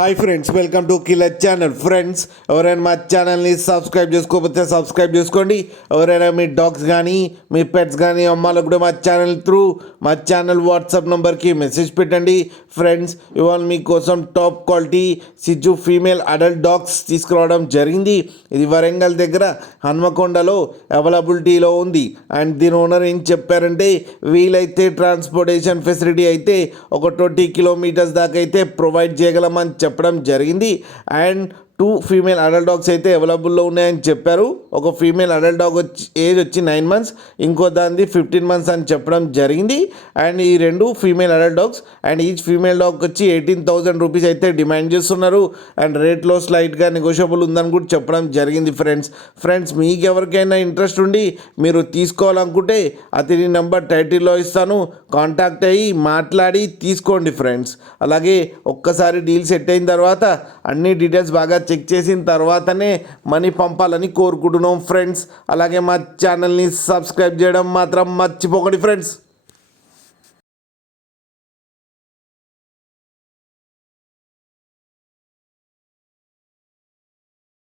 Hi friends, welcome to killer channel. Friends, ఎవరైనా మా ఛానల్ని సబ్స్క్రైబ్ చేసుకోకపోతే సబ్స్క్రైబ్ చేసుకోండి. ఎవరైనా మీ డాగ్స్ కానీ మీ పెట్స్ కానీ అమ్మాలకు కూడా మా ఛానల్ వాట్సాప్ నెంబర్కి మెసేజ్ పెట్టండి. ఫ్రెండ్స్, ఇవాళ మీకోసం టాప్ క్వాలిటీ సిజ్జు ఫీమేల్ అడల్ట్ డాగ్స్ తీసుకురావడం జరిగింది. ఇది వరంగల్ దగ్గర హన్మకొండలో అవైలబిలిటీలో ఉంది. అండ్ దీని ఓనర్ ఏం చెప్పారంటే, వీలైతే ట్రాన్స్పోర్టేషన్ ఫెసిలిటీ అయితే ఒక 20 కిలోమీటర్స్ దాకా అయితే ప్రొవైడ్ చేయగలమని చెప్పడం జరిగింది. అండ్ 2 ఫీమేల్ అడల్ట్ డాగ్స్ అయితే అవైలబుల్లో ఉన్నాయని చెప్పారు. ఒక ఫీమేల్ అడల్ట్ డాగ్ ఏజ్ వచ్చి 9 months, ఇంకో దానిది 15 months అని చెప్పడం జరిగింది. అండ్ ఈ 2 female adult dogs and each female dog వచ్చి 18,000 రూపీస్ అయితే డిమాండ్ చేస్తున్నారు. అండ్ రేట్లో స్లైట్గా నెగోషియబుల్ ఉందని కూడా చెప్పడం జరిగింది. ఫ్రెండ్స్ మీకు ఎవరికైనా ఇంట్రెస్ట్ ఉండి మీరు తీసుకోవాలనుకుంటే అతని నెంబర్ టైటిల్లో ఇస్తాను, కాంటాక్ట్ అయ్యి మాట్లాడి తీసుకోండి ఫ్రెండ్స్. అలాగే ఒక్కసారి డీల్ సెట్ అయిన తర్వాత అన్ని డీటెయిల్స్ బాగా చెక్ చేసిన తర్వాతనే మనీ పంపాలని కోరుకుంటున్నాం ఫ్రెండ్స్. అలాగే మా ఛానల్ని సబ్స్క్రైబ్ చేయడం మాత్రం మర్చిపోకండి ఫ్రెండ్స్.